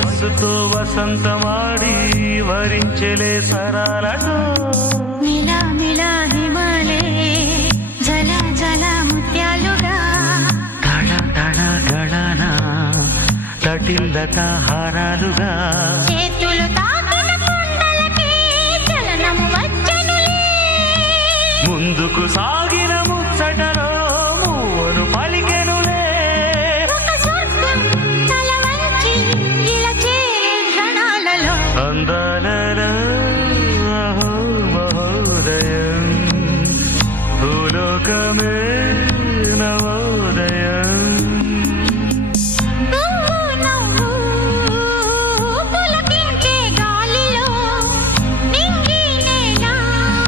వయస్సుతో వసంతమాడి వరించెలే సరాలటో మిలా మిలా హిమాలే జల జల ముత్యాలుగా తళ తళ గళన తటిల్లత హారాలుగా చేతులు తాకిన కుండలకి చలనం వచ్చనులే ముందుకు సాగిన ముచ్చటలో మూవను పలికెనులే ఒక స్వర్గం తల వంచి ఇలా చేరే క్షణాలలో అందాలలో అహో మహోదయం భూలోకమే